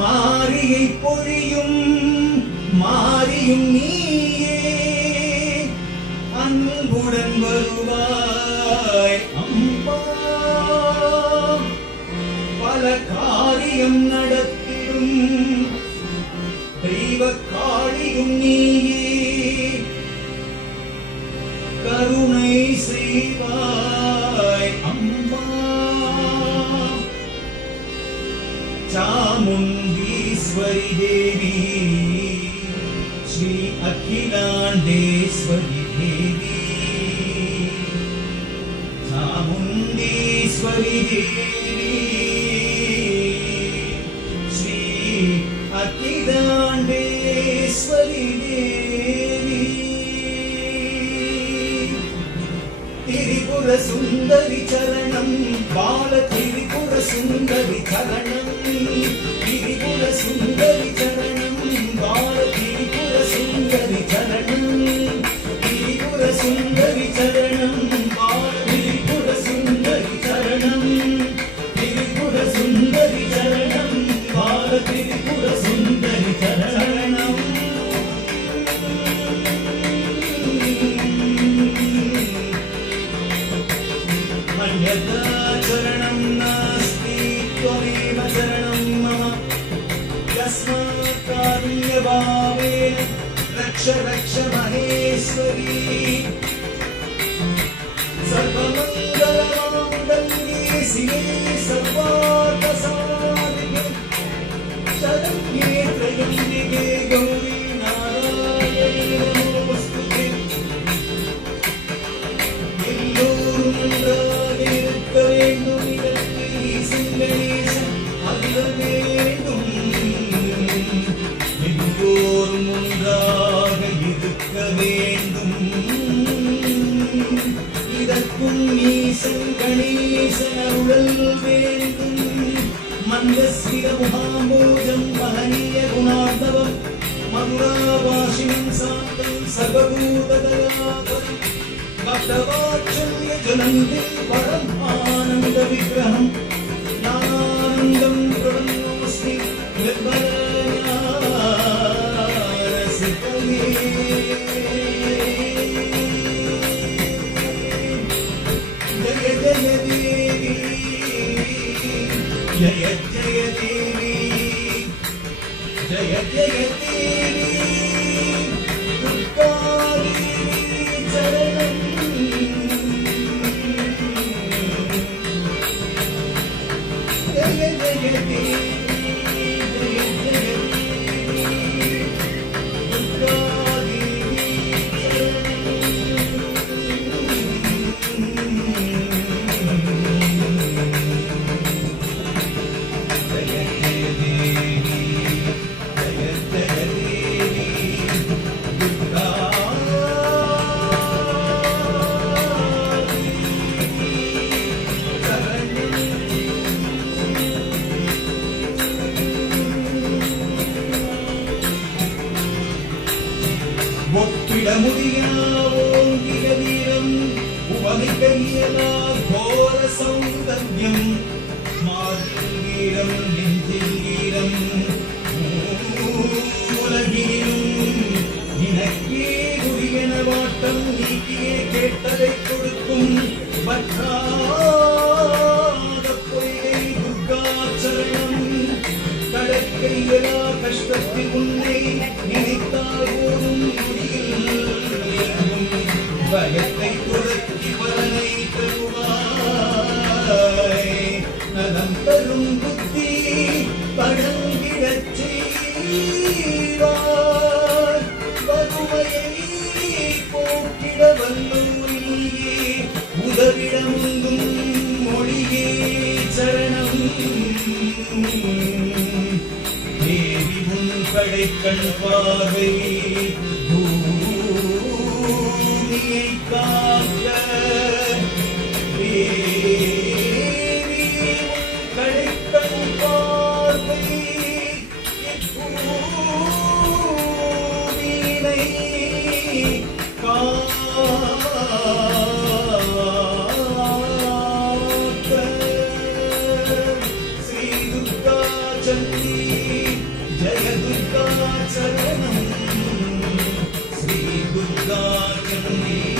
மாரியை பொழியும் மாரியும் நீயே அன்புடன் வருவாய் அம்பா. பல காரியம் நடத்திடும் தெய்வ காளியும் நீயே கருணை செய்வாய் அம்பா. चामुंडीश्वरी देवी श्री अखिलांडेश्वरी देवी चामुंडीश्वरी देवी श्री अखिलांडेश्वरी देवी त्रिपुर सुंदरी चरणम बाल त्रिपुर सुंदरी चरणम त्रिपुर सुंदरी चरणम बाल त्रिपुर सुंदरी चरणम त्रिपुर सुंदरी चरणम बाल त्रिपुर सुंदरी चरणम त्रिपुर सुंदरी चरणम बाल त्रिपुर सुंदरी चरणम अन्यथा चरणं नास्ति त्वमेव शरणं मम यस्मात् कारुण्यभावेन रक्ष रक्ष महेश्वरी सर्वमङ्गलमाङ्गल्ये शिवे सर्वार्थसाधिके शरण्ये त्र्यम्बिके गौरी नारायणी नमोऽस्तुते. எல்லோரும் ஒன்றாக இருக்க வேண்டும் இதற்கு ஈசன் கணேசன் அருள் வேண்டும். எல்லோரும் ஒன்றாக இருக்க வேண்டும் இதற்கும் ஈசன் கணேசன் அருள் வேண்டும். மந்தஸ்மித முகாம்போஜம் மகனீய குணார்த்தவம் மதுராபாஷினம் சாந்தம் சர்வபூததயாபரம் भक्तवात्सल्य जलन्ति परमानन्द विग्रहं ज्ञानानन्दं प्रणतोऽस्मि निर्मलज्ञानरसतये. जय जय देवी जय जय देवी जय जय देवी दुर्गा देवी चरणं ஒப்பிட முடியாவோங்கிய வீரம் உவமிக்கையலா கோர சௌந்தர்யம் மார்பில் வீரம் நெஞ்சில் வீரம் உலகிலும் நினக்கே உரியன வாட்டம் நீக்கியே கேட்டதை கொடுக்கும் வற்றாத பொய்கை துர்காச்சரணம் கடற்கையலா கஷ்டத்தில் உன்னை நினைத்தால் போதும் பயத்தை துரத்தி பலனை தருவாய் நலம் தரும் புத்தி பழங்கிடச் செய்வாய் வறுமையை போக்கிட வல்லூரியே உதவிடமுங்கும் மொழியே சரணம். தேவி உன் கடைக்கண் பார்வை பூமியை காக்க தேவி உன் கடைக்கண் பார்வை பூமியை காக்க ஸ்ரீ துர்கா சண்டி காக்கும்